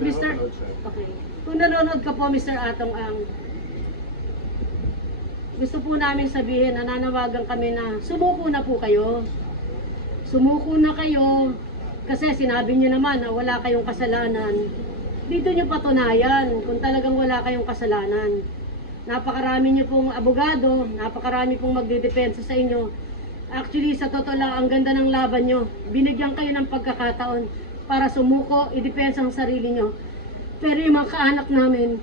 Mr. Okay. Kung nanonood ka po, Mr. Atong Ang, gusto po namin sabihin, nananawagan kami na sumuko na po kayo. Sumuko na kayo kasi sinabi niyo naman na wala kayong kasalanan. Dito niyo patunayan kung talagang wala kayong kasalanan. Napakarami niyo pong abogado, napakarami pong magdidepensa sa inyo. Actually, sa totoo lang, ang ganda ng laban niyo. Binigyan kayo ng pagkakataon para sumuko, idepensa ang sarili niyo. Pero yung mga kaanak namin,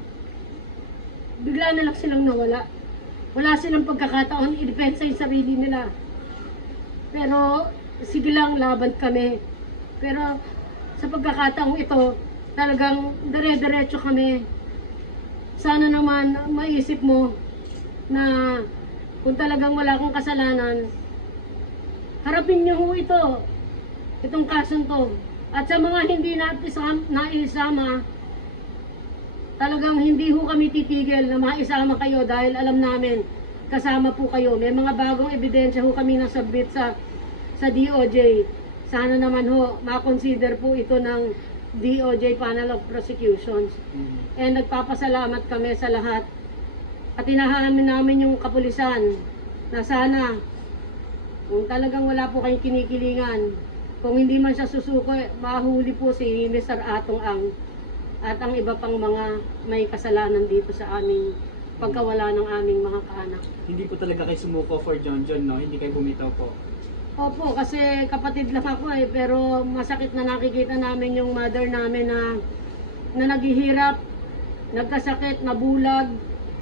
bigla na lang silang nawala. Wala silang pagkakataon, idepensa yung sarili nila. Pero, sige lang, laban kami. Pero, sa pagkakataong ito, talagang dire-diretso kami. Sana naman, maisip mo na kung talagang wala kang kasalanan, harapin niyo ho ito, itong kasong to. At sa mga hindi naisama, talagang hindi ho kami titigil na maisama kayo dahil alam namin kasama po kayo. May mga bagong ebidensya ho kami nasubmit sa DOJ. Sana naman ho makonsider po ito ng DOJ Panel of Prosecutions. And nagpapasalamat kami sa lahat. At inahamin namin yung kapulisan na sana kung talagang wala po kayong kinikilingan, kung hindi man siya susuko, mahuli po si Mr. Atong Ang at ang iba pang mga may kasalanan dito sa aming pagkawala ng aming mga kaanak. Hindi po talaga kayo sumuko for John John, no? Hindi kayo bumitaw po. Opo, kasi kapatid lang ako pero masakit na nakikita namin yung mother namin na naghihirap, nagkasakit, nabulag,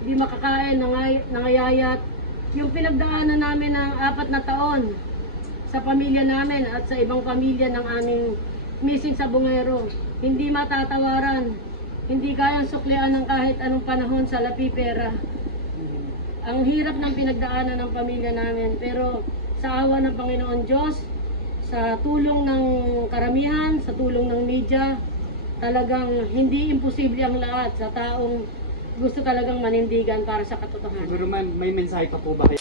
hindi makakain, nangayayat. Yung pinagdaanan namin ng 4 na taon sa pamilya namin at sa ibang pamilya ng aming missing sa Bungero, hindi matatawaran, hindi kayang suklian ng kahit anong panahon sa lapipera. Ang hirap ng pinagdaanan ng pamilya namin, pero sa awa ng Panginoon Diyos, sa tulong ng karamihan, sa tulong ng media, talagang hindi imposible ang lahat sa taong gusto talagang manindigan para sa katotohanan. Siguro man, may mensahe pa po ba kayo?